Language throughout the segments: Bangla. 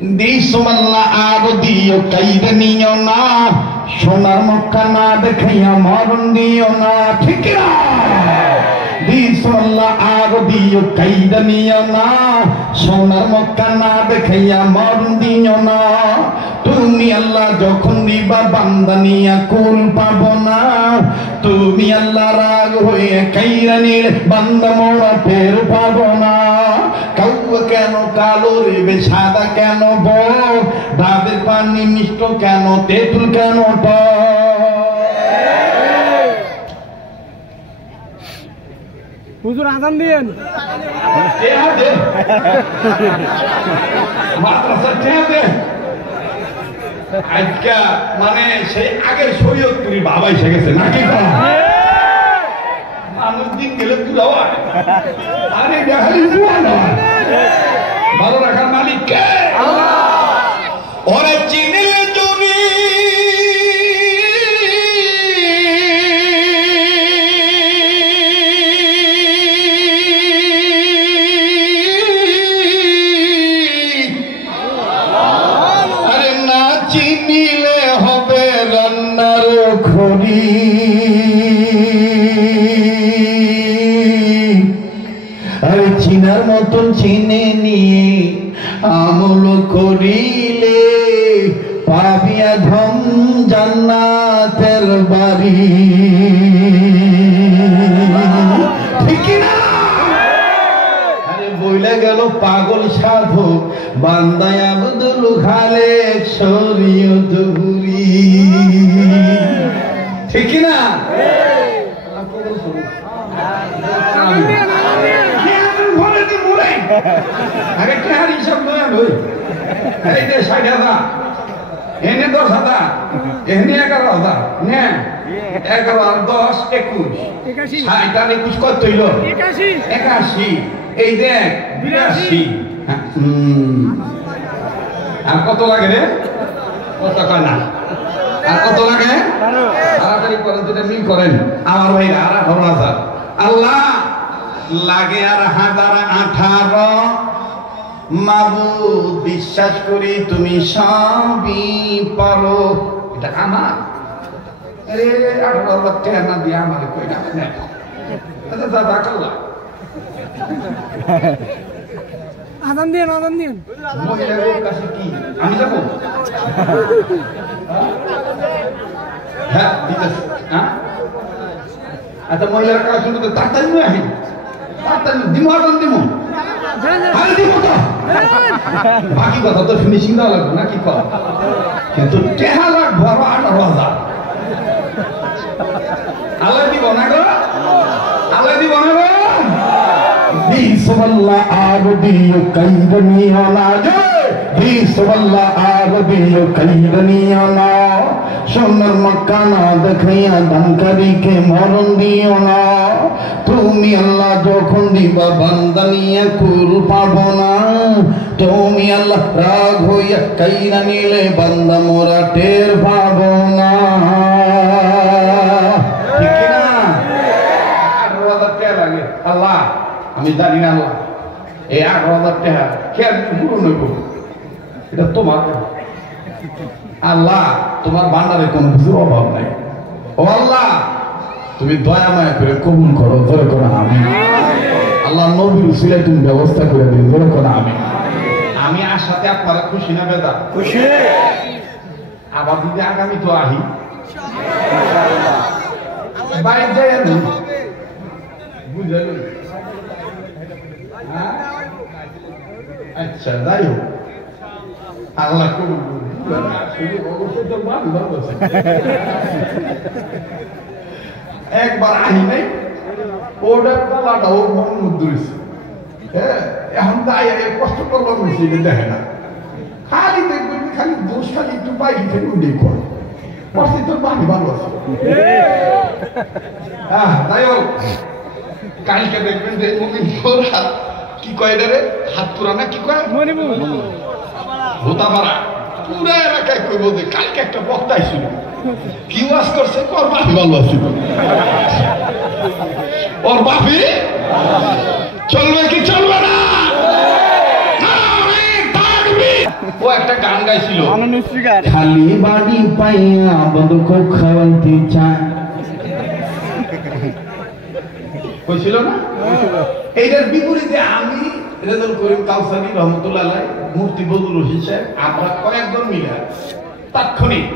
দিসমাল্লা আর দিও কাইদে নিও না, সোনার মক্কা না দেখাইয়া মরণ দিও না, ঠিক না? দিসমাল্লা আর দিও কাইদে নিও না, সোনার মক্কা না দেখাইয়া মরণ দিও না। তুমি আল্লাহ যখন দিবা বান্দা নিয়া কুল পাবো না, তুমি আল্লাহ রাগ হয়ে কাইরা নিলে বান্দা মোরা টের পাবো না। কাউয়া কেন কালো রেবে সাদা কেন বল, ডাবের পানি মিষ্ট কেন তেঁতুল কেন হুজুর আজান দিয়েন আজকে মানে সেই আগের শরীয়তপুরি বাবা এসে গেছে নাকি? মানুষ দিন গেলে পুরাও আরে দেখালি ভালো রাখার মালিক কে? ওরে চিনিলে জমি আরে না চিনিলে হবে রান্নার খড়ি, আরে চিনার মতন চিনে নিয়ে আমল করিলে পাবিয়া ধম জান্নাতের বাড়ি, ঠিক না? আরে বইলা গেল পাগল সাধু বান্দায় আব্দুল খালেক শরীয়তপুরি, ঠিক না? আরে কেহার হিসাব নয় লই, এই যে ৬০,০০০, এনে ১০,০০০, এনে ১১,০০০, নে ১১ আর ১০ ২১, ৬০ আর ২১ কত হইল? ৮১। এই দেখ ৮২। আর কত লাগে রে? কত কয় না? আর কত লাগে? তাড়াতাড়ি করেন, যেটা মিল করেন আমার ভাইরা। আর ১৮,০০০ আল্লাহ লাগে আর ১,০১৮। মাবুদ বিশ্বাস করি তুমি সবই পারো। এটা আমার আরে ১৮,০০০ টাকা না দিয়ে আমার কই না দাদা কাল্লা আজান দিয়েন আজান দিয়েন। মহিলার কাছে কি আমি যাবো? হ্যাঁ দিতেছি। হ্যাঁ আচ্ছা মহিলার কাছে শুনতে তো তাড়াতাড়ি নয়, আমি তাড়াতাড়ি দিমো, আজান দিমো, আরে দিমো তো। বাকি কথা তো ফিনিশিং দেওয়া লাগবে না কি কর, কিন্তু টেহা লাগবো আরো ১৮,০০০। আল্লাহ দিব না গো, আল্লাহ দিব না গো। বিসমিল্লাহ আর দিও কাইদা নিও না, বিসমিল্লাহ আর দিও কাইদা নিও না, সোনার মক্কা না দেখাইয়া দানকারীকে মরণ দিও না। তুমি আল্লাহ যখন দিবা বান্দা নিয়ে কুল পাবো না, তুমি আল্লাহ রাগ হইয়া কাইরা নিলে বান্দা মোরা টের পাবো না, ঠিক না? ১৮,০০০ টাকা লাগে আল্লাহ, আমি জানি না আল্লাহ এই ১৮,০০০ টাকা খেয়াল পূরণ হইব, এটা তোমার আল্লাহ, তোমার ভান্ডারে কোনো কিছুর অভাব নাই। ও আল্লাহ তুমি দয়া মায়া করে কবুল করো, ধরে করো আমি। আল্লাহ নবীর উসিলায় তুমি ব্যবস্থা করে দিন, ধরে করো আমি। আমি আসাতে আপনারা খুশি না বেদা? খুশি। আবার যদি আগামী তো আহি বাইরে যাই বুঝলেন? আচ্ছা যাই হোক, আল্লাহ কবুল করুন। একবার আহি নাই, ওটার পালাটা ওর মন মুদ্রিছে। হ্যাঁ এখন তাই কষ্ট করলাম দেখে না, খালি দেখবেন খালি দোষ খালি একটু বাইরে থেকে উঠে করে কষ্টে তোর বাড়ি ভালো আছে। যাই হোক কালকে দেখবেন যে কি কয় রে হাত পুরা না কি কয় ভোতাপাড়া পুরা এলাকায় কইব যে কালকে একটা বক্তাই ছিল, কি ওয়াজ করছে, ওর বাপি ভালো ছিল, ওর বাপি চলবে কি চলবে না? ও একটা গান গাইছিল মাননীয় স্পিকার খালি বাড়ি পাইয়া বন্ধুকে খাওয়াইতে চায় কইছিল না এইটার বিপরীতে আমি রেজাউল করিম কাউসারি রহমতুল্লাহ আলাইহি মুফতি বদরুল রশিদ সাহেব আমরা কয়েকজন মিলে তাৎক্ষণিক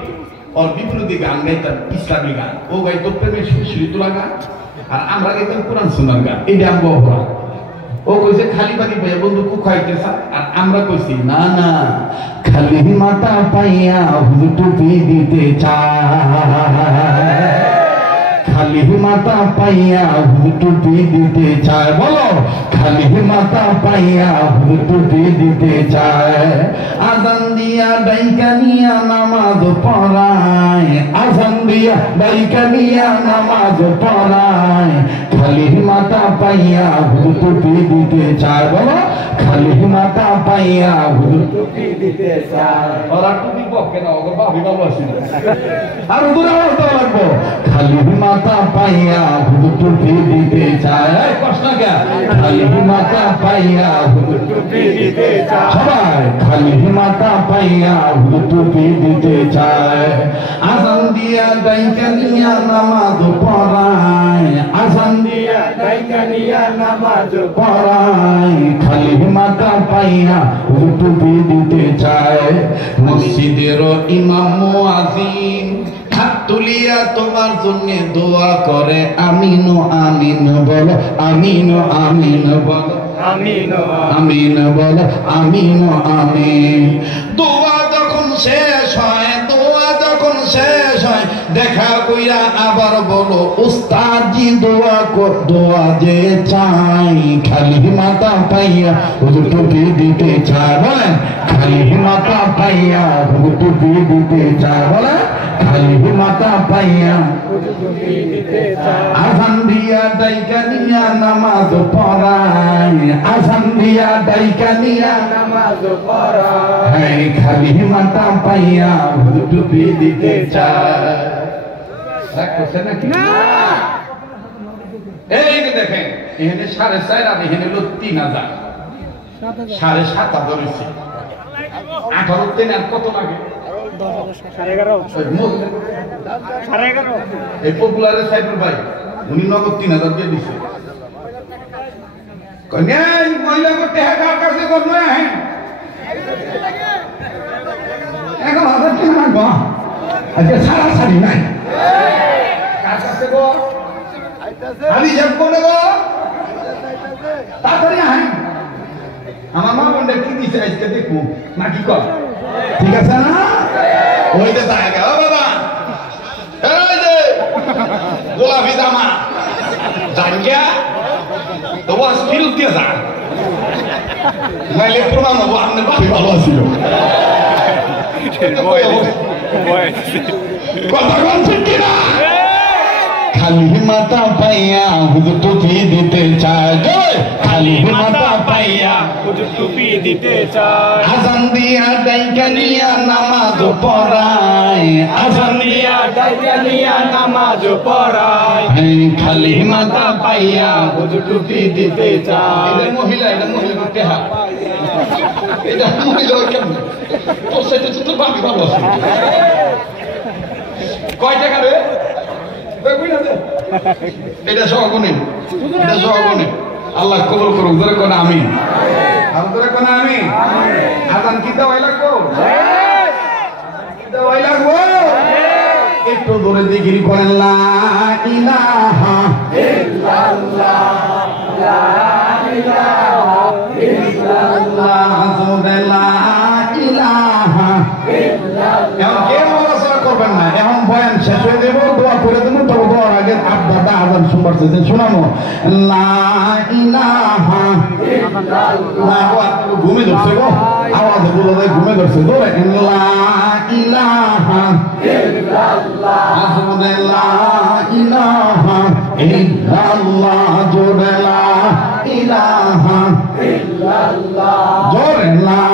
ওর বিপরীতে গান গাইতাম ইসলামী গান ও গাইতো প্রেমের সুশ্রী তোলা গান আর আমরা গাইতাম কোরআন সুন্নাহর গান এটা আমরা অপরাধ ও কইছে খালি বাড়ি পাইয়া বন্ধু খুব খাইতে চায় আর আমরা কইছি না না খালি মাথা পাইয়া হুজুর টুপি দিতে চায় খালি মাথা পাইয়া হুজুর টুপি দিতে চায় বলো খালি মাথা পাইয়া হুজুর টুপি দিতে চায় আজান দিয়া ডাইকা নিয়া নামাজ পড়ায় আজান দিয়া ডাইকা নিয়া নামাজ পড়ায় খালি মাথা পাইয়া হুজুর টুপি দিতে চায় বলো খালি মাথা পাইয়া হুজুর টুপি দিতে চায় ওরা টুপি পক্ষে না ওকে ভাবি ভালো আসি আর হুজুর আওয়াজ দেওয়া লাগবো খালি মাথা পাইয়া হুজুর টুপি দিতে চায় প্রশ্ন কে খালি মাথা পাইয়া হুজুর টুপি দিতে চায় সবাই খালি মাথা পাইয়া হুজুর টুপি দিতে চায় আজান দিয়া ডাইকা নিয়া নামাজ পড়ায় আজান দিয়া ডাইকা নিয়া নামাজ পড়ায় খালি মাথা পাইয়া হুজুর টুপি দিতে চায় মসজিদের ইমাম মুয়াজ্জিন হাত তুলিয়া তোমার জন্য দোয়া করে আমিন আমিন বলো আমিন আমিন বলো আমিন আমিন বলো আমিন আমিন দোয়া যখন শেষ হয় দোয়া যখন শেষ হয় দেখা কইরা আবার বলো উস্তাদজি দোয়া কর দোয়া যে চাই খালি মাথা পাইয়া হুজুর টুপি দিতে চায় বলেন খালি মাথা পাইয়া হুজুর টুপি দিতে চায় বলেন খালি মাথা পাইয়া আজান দিয়া ডাইকা নিয়া নামাজ পড়ায় আজান দিয়া ডাইকা নিয়া নামাজ পড়ায় খালি মাথা পাইয়া হুজুর টুপি দিতে চায় রাগ করছে নাকি এই যে দেখেন এখানে 4.5 আর এখানে হলো 3000 7,500 হয়েছে 18 দিন আর কত লাগে 11:30 এই পপুলারের সাইবার ভাই উনি নগদ 3000 দিয়ে দিচ্ছে কন্যাই মহিলা করতে হ্যাঁ কার কাছে করবে হ্যাঁ এখন হাজার টাকা মাগবো আজকে সারা সারি নাই কার কাছে গো আমি যাব কোনে গো তাড়াতাড়ি আহেন আমার মা বন্ধে কি দিছে আজকে দেখু না কি কর ঠিক আছে না ওই যে জায়গা ও বাবা এই যে গোলাপি জামা জাঙ্গিয়া তো ওয়াজ ফিরত দিয়ে যান নাইলে প্রমাণ হবো আপনার বাপি ভালো ছিল কথা বলছেন কিনা খালি মাথা পাইয়া হুজুর টুপি দিতে চায় জয় খালি মাথা পাইয়া হুজুর টুপি দিতে চায় আজান দিয়া ডাইকা নিয়া নামাজ পড়ায় আজান দিয়া ডাইকা নিয়া নামাজ পড়ায় খালি মাথা পাইয়া হুজুর টুপি দিতে চায় এটা মহিলা করতে হয় এটা মহিলা কেমন তোর সাথে তো বাপি ভালো আছে কয় টাকা রে এটা সহগুণে এটা সহগুণে আল্লাহ কবুল করুক ধরে কোন আমি আর ধরে কোন আমি আজান কি দেওয়াই লাগবো দেওয়াই লাগবো একটু দূরে জিকির করেন লা ইলাহা ইল্লাল্লাহ লা ইলাহা ইল্লাল্লাহ লা ইলাহা ইল্লাল্লাহ এখন কে নড়াচড়া করবেন না এখন বয়ান শেষ হয়ে দেবো দোয়া করে দেবো তবে দোয়ার আগে আব্বাটা আজান শুনবার চাইছে শোনানো লা ইলাহা ইল্লাল্লাহ ঘুমে ধরছে গো আওয়াজ গুলো ঘুমে ধরছে ধরে লা ইলাহা ইল্লাল্লাহ লা ইলাহা ইল্লাল্লাহ জোরে লা ইলাহা ইল্লাল্লাহ জোরে লা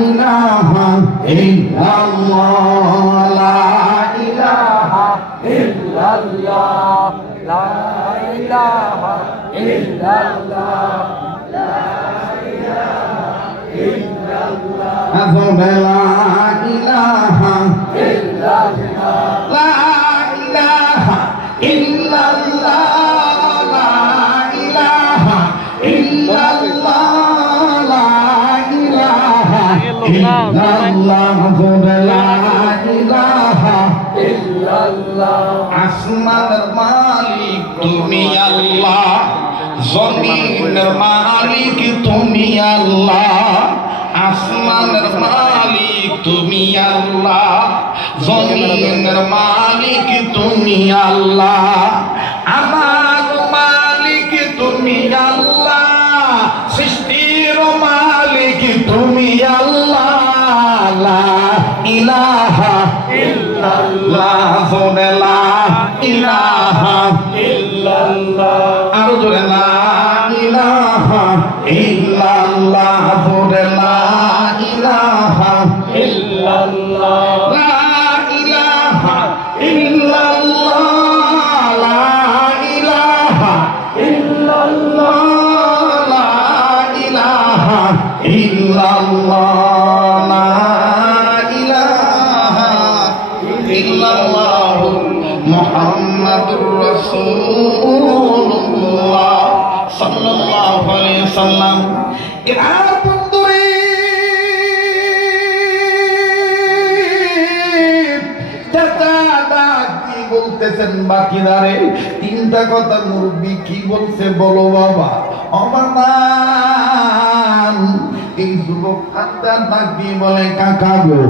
ইলাহা ইল্লাল্লাহ লা ইলাহা ইল্লাল্লাহ লা ইলাহা ইল্লাল্লাহ লা ইলাহা ইল্লাল্লাহ আজরে লা ইলাহা ইল্লাল্লাহ লা ইলাহা ইল্লাল্লাহ লা ইলাহা ইল্লাল্লাহ লা ইলাহা ইল্লাল্লাহ আজরে লা ইলাহা ইল্লাল্লাহ আসমানের মালিক তুমি আল্লাহ জমিনের মালিক তুমি আল্লাহ আসমানের মালিক তুমি আল্লাহ জমিনের মালিক তুমি আল্লাহ আমার মালিক তুমি আল্লাহ সৃষ্টির মালিক তুমি আল্লাহ লা ইলাহা ইল্লাল্লাহ লা ইলাহা ইল্লাল্লাহ আরো জোরে লা ইলাহা ইল্লাল্লাহ জোরে লা ইলাহা ইল্লাল্লাহ লা ইলাহা ইল্লাল্লাহ লা ইলাহা ইল্লাল্লাহ লা ইলাহা ইল্লাল্লাহ লা ইলাহা ইল্লাল্লাহ মুহাম্মাদুর রাসূলুল্লাহ সাল্লাল্লাহু আলাইহি সাল্লাম এর বন্ধুরে চাচা কি বলতেছেন বাকিদারে তিনটা কথা মুরব্বি কি বলছে বলো বাবা অবাদান এই যুবক আত্মার ডাক দিয়ে বলে কাকা গো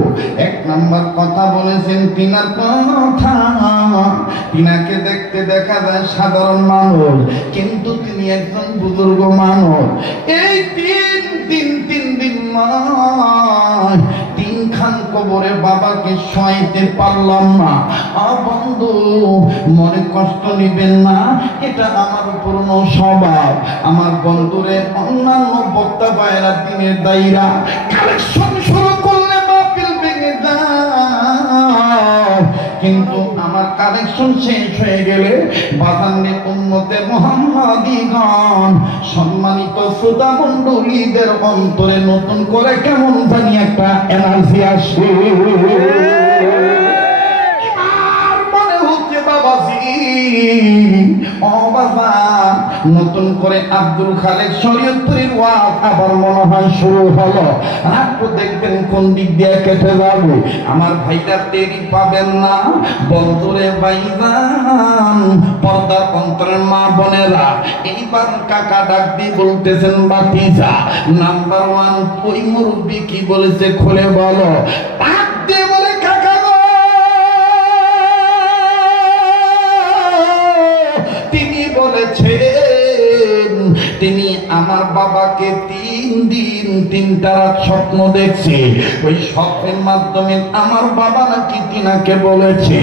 এক নাম্বার কথা বলেছেন তিনার কথা তিনাকে দেখতে দেখা যায় সাধারণ মানুষ কিন্তু তিনি একজন বুজুর্গ মানুষ এই তিন দিন নয় তিনখান কবরে বাবাকে শোয়াইতে পারলাম না বন্ধু মনে কষ্ট নিবেন না এটা আমার পুরনো স্বভাব আমার বন্ধুরে অন্যান্য বক্তা ভাইরা দিনের দায়রা কালেকশন শুরু করলে মাহফিল ভেঙে যায় কিন্তু আমার কালেকশন শেষ হয়ে গেলে বাজানে উম্মতে মুহাম্মাদিগণ সম্মানিত শ্রোতা মণ্ডলীদের অন্তরে নতুন করে কেমন জানি একটা এনার্জি আসে আর মনে হচ্ছে বাবাজি ও বাবা নতুন করে আব্দুল খালেক শরীয়তপুরীর ওয়াজ আবার মনে হয় শুরু হলো রাতও দেখবেন কোন দিক দিয়ে কেটে যাবে আমার ভাইটা টেরি পাবেন না বন্ধুরে ভাইজান পর্দার অন্তরের মা বোনেরা এইবার কাকা ডাক দিয়ে বলতেছেন বাতিজা নাম্বার ওয়ান ওই মুরব্বি কি বলেছে খুলে বলো ডাক দিয়ে বলে কাকা তিনি বলেছেন তিনি আমার বাবাকে 3 দিন 3টা রাত স্বপ্ন দেখছে ওই স্বপ্নের মাধ্যমে আমার বাবা নাকি তিনাকে বলেছে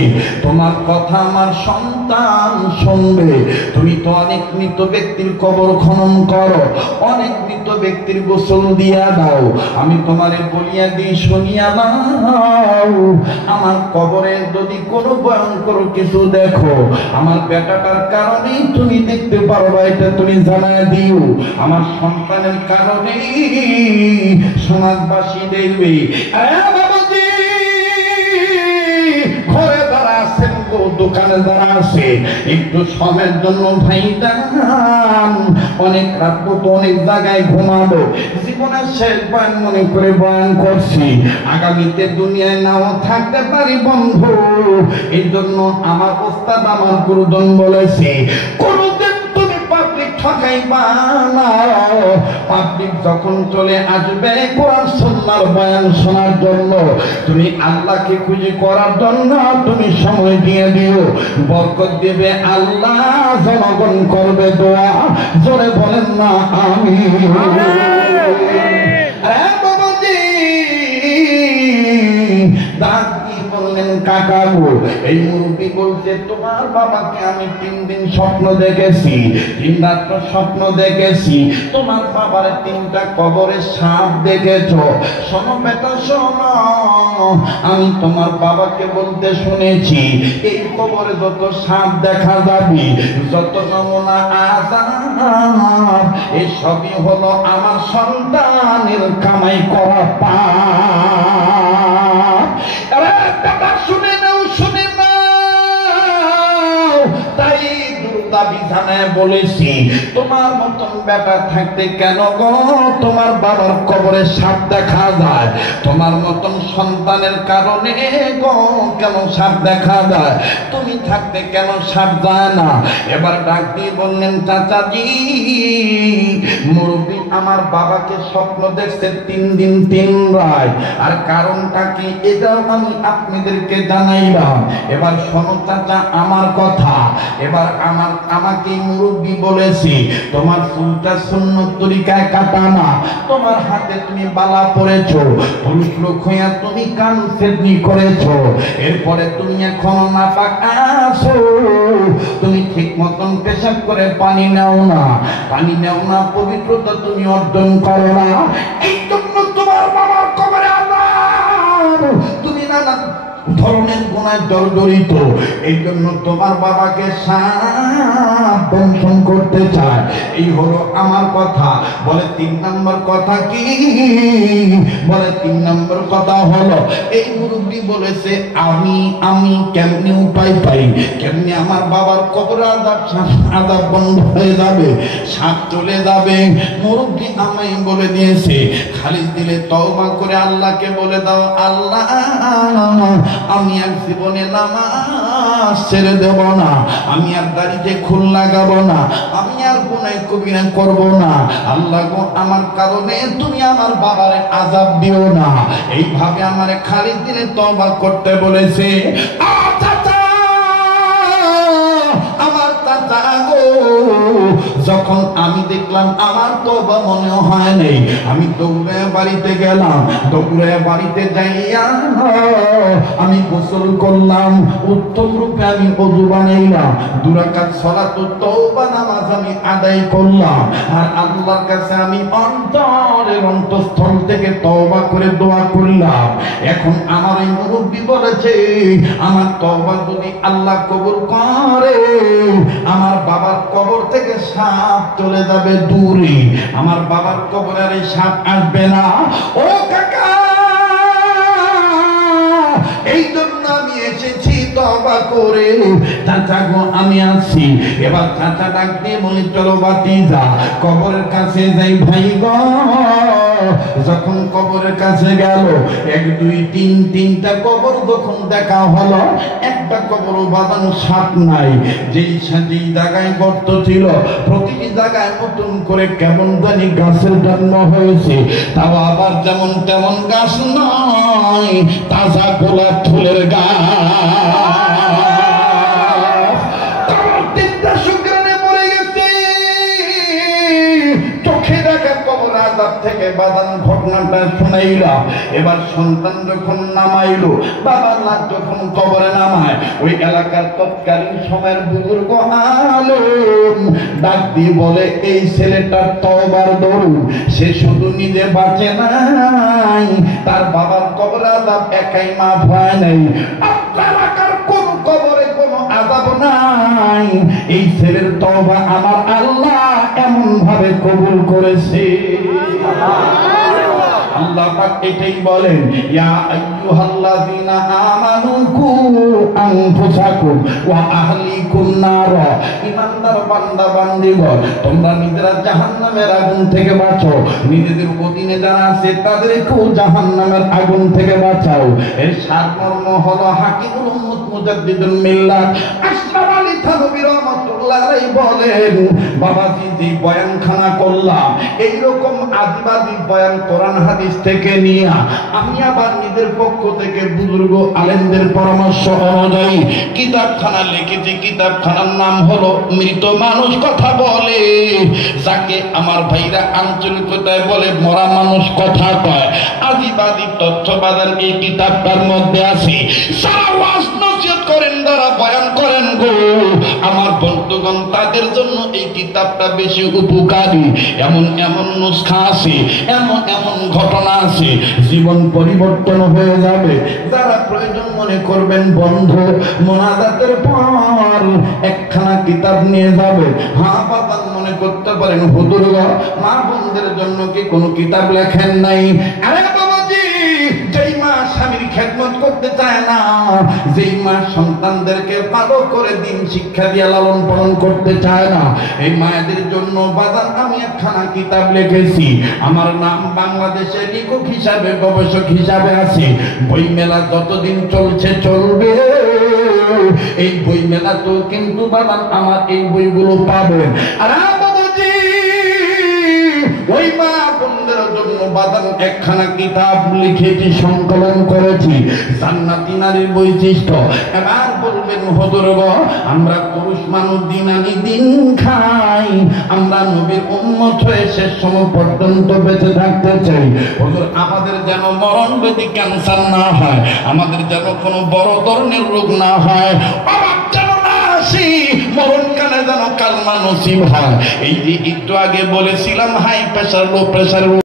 তোমার কথা আমার সন্তান শুনবে তুমি তো অনেক মৃত ব্যক্তির কবর খনন করো অনেক মৃত ব্যক্তির গোসল দিয়া দাও আমি তোমারে বলিয়া দিই শুনিয়া নাও আমার কবরে যদি কোনো ভয়ঙ্কর কিছু দেখো আমার বেটাটার কারণেই তুমি দেখতে পারবা এটা তুমি জানায় দিও আমার সন্তানের কারণেই সমাজবাসী দেখবে বাবাজি ঘরে যারা আছেন দোকানে যারা আছে একটু সময়ের জন্য ভাইটান অনেক রাত তো অনেক জায়গায় ঘুমাবো জীবনের শেষ বয়ান মনে করে বয়ান করছি আগামীতে দুনিয়ায় নাও থাকতে পারি বন্ধু এই জন্য আমার ওস্তাদ আমার গুরুজন বলেছে কোনদিন তুমি পাবলিক ঠকাইবা না পাবলিক যখন চলে আসবে কোরআন সুন্নাহর বয়ান শোনার জন্য তুমি আল্লাহকে খুঁজে করার জন্য তুমি সময় দিয়ে দিও বরকত দেবে আল্লাহ জনগণ করবে দোয়া জোরে বলেন না আমিন বাবাজি ডাক বললেন কাকা গো, এই মুরব্বী বলছে তোমার বাবাকে আমি 3 দিন স্বপ্ন দেখেছি, 3 রাত্র স্বপ্ন দেখেছি, তোমার বাবার 3টা কবরে সাপ দেখেছো। শোনো বেটা শোনো, আমি তোমার বাবাকে বলতে শুনেছি এই কবরে যত সাপ দেখা যাবে, যত নমুনা আযাব, এই সবই হলো আমার সন্তানের কামাই করা পাপ। আরে বেটা শুনে নাও, শুনে নাও। তাই দুর্গা বিছানায় বলেছি তোমার মতন বেটা থাকতে কেন গো তোমার বাবার কবরে সাপ দেখা যায়? তোমার মতন সন্তানের কারণে গো কেন সাপ দেখা যায়? তুমি থাকতে কেন সাপ যায় না? এবার ডাক দিয়ে বললেন চাচাজি, মুরব্বী আমার বাবাকে স্বপ্ন দেখছে 3 দিন 3 রাত, আর কারণটা কি এটাও আমি আপনাদেরকে জানাইলাম। এবার শোনো চাচা আমার কথা। এবার আমাকে মুরব্বী বলেছে তোমার চুলটা সুন্নত তরিকায় কাটা না, তোমার হাতে তুমি বালা পরেছো, পুরুষ লোক হইয়া তুমি কান সেদনি করেছো, এরপরে তুমি এখনো নাপাক আছো, তুমি ঠিক মতন পেশাব করে পানি নাও না, পবিত্রতা তুমি অর্জন করো না, এই জন্য তোমার বাবার কবরে আযাব, তুমি নানা ধরনের গুনায় জর্জরিত, এই জন্য তোমার বাবাকে সাপ দংশন করতে চায়। এই হলো আমার কথা। বলে 3 নম্বর কথা কি? বলে 3 নম্বর কথা হলো এই মুরব্বী বলেছে আমি কেমনি উপায় পাই, কেমনি আমার বাবার কবরে আযাব বন্ধ হয়ে যাবে, সাপ চলে যাবে। মুরব্বী আমায় বলে দিয়েছে খালিদ দিলে তওবা করে আল্লাহকে বলে দাও, আল্লাহ আমি আর জীবনে নামাজ ছেড়ে দেব না, আমি আর দাড়িতে খুল লাগাবো না, আমি আর গুনাহ কবিরা করব না, আল্লাহ গো আমার কারণে তুমি আমার বাবারে আযাব দিও না। এইভাবে আমারে খালিদ দিলে তওবা করতে বলেছে। যখন আমি দেখলাম আমার তওবা মনে হয় নাই, আমি দৌড়ে বাড়িতে গেলাম, দৌড়ে বাড়িতে যাইয়া আমি গোসল করলাম, উত্তম রূপে আমি ওযু বানাইলাম, 2 রাকাত সালাতুত তওবা নামাজ আমি আদায় করলাম, আর আল্লাহর কাছে আমি অন্তরের অন্তঃস্থল থেকে তওবা করে দোয়া করলাম। এখন আমার এই মুরব্বী বলেছে আমার তওবা যদি আল্লাহ কবুল করে আমার বাবার কবর থেকে সাপ চলে যাবে দূরে, আমার বাবার কবরে আর সাপ আসবে না। ও কাকা, এই জন্য আমি এসেছি তওবা করে। চাচা গো আমি আসছি। এবার চাচা ডাক দিয়ে বলি চলো ভাতিজা কবরের কাছে যাই। ভাই গো যখন কবরের কাছে গেল 1 2 3 3টা কবর যখন দেখা হলো, একটা কবর বাদান সাপ নাই, যেই জায়গায় গর্ত ছিল প্রতিটি জায়গায় নতুন করে কেমন জানি গাছের জন্ম হয়েছে, তাও আবার যেমন তেমন গাছ নয়, তাজা গোলাপ ফুলের গাছ। থেকে বাদান ঘটনাটা শুনাইলাম। এবার সন্তান যখন নামাইলো, বাবার লাশ যখন কবরে নামায়, ওই এলাকার তৎকালীন সময়ের বুজুর্গ আলেম ডাক দিয়ে বলে এই ছেলেটার তওবার দরুন সে শুধু নিজে বাঁচে নাই, তার বাবার কবরে আযাব একাই মাফ হয় নাই। আপনার এলাকার কোন কবরে কোনো আযাব নাই, এই ছেলের তওবা আমার আল্লাহ এমন ভাবে কবুল করেছে। আল্লাহ পাক এটাই বলেন, ইয়া আইয়ুহাল্লাযীনা আমানু কু আনফুসাকুম ওয়া আহলিকুম নার। ঈমানদার বান্দা বান্দীগণ, তোমরা নিজেরা জাহান্নামের আগুন থেকে বাঁচো, নিজেদের অধীনে যারা আছে তাদেরকেও জাহান্নামের আগুন থেকে বাঁচাও। এর সারমর্ম হলো হাকিমুল উম্মত মুজাদ্দিদুল মিল্লাত আশরাফ আলী থানবী রহমাতুল্লাহ আলাইহি বলেন, বাবাজি যে বয়ানখানা করলাম এইরকম আদিবাদী বয়ান কোরআন হাদিস থেকে নিয়ে আমি আবার নিজের পক্ষ থেকে বুজুর্গ আলেমদের পরামর্শ অনুযায়ী কিতাবখানা লিখেছি। কিতাবখানার নাম হলো মৃত মানুষ কথা বলে, যাকে আমার ভাইরা আঞ্চলিকতায় বলে মরা মানুষ কথা কয়। আদিবাদী তথ্যবাদের এই কিতাবটার মধ্যে আছে। সারা ওয়াজ নসিহত করেন, যারা বয়ান করেন গো আমার বন্ধুগণ, তাদের জন্য এই কিতাবটা বেশি উপকারী। এমন এমন নুসখা আছে, এমন এমন ঘটনা আছে, জীবন পরিবর্তন হয়ে যাবে। যারা প্রয়োজন মনে করবেন বন্ধু মোনাজাতের পর একখানা কিতাব নিয়ে যাবে। হ্যাঁ বাবা মনে করতে পারেন হুজুর মা বোনদের জন্য কি কোনো কিতাব লেখেন নাই? আরে বাবাজি, যেই মা স্বামীর খেদমত করতে চায় না, যেই মা সন্তানদেরকে ভালো করে দিন শিক্ষা দিয়ে লালন পালন করতে চায় না, এই মায়েদের জন্য বাজার আমি একখানা কিতাব লিখেছি। আমার নাম বাংলাদেশে লেখক হিসাবে গবেষক হিসাবে আছে। বই মেলা যতদিন চলছে চলবে, এই বই মেলা তো কিন্তু বাবা আমার এই বইগুলো পাবেন। আর বাবাজি ওই মা বোনদের জন্য বাদান একখানা কিতাব লিখেছি, সংকলন করেছি, জান্নাতি নারীর বৈশিষ্ট্য। এবার বলবেন হুজুর গো আমরা পুরুষ মানুষ দিন আনি দিন খাই, আমরা নবীর উম্মত হয়ে শেষ সময় পর্যন্ত বেঁচে থাকতে চাই। হুজুর আমাদের যেন মরণ ব্যাধি ক্যান্সার না হয়, আমাদের যেন কোনো বড় ধরনের রোগ না হয়, অবাক যেন না আসি, মরণকালে যেন কালমা নসিব হয়। এই যে একটু আগে বলেছিলাম হাই প্রেসার লো প্রেসার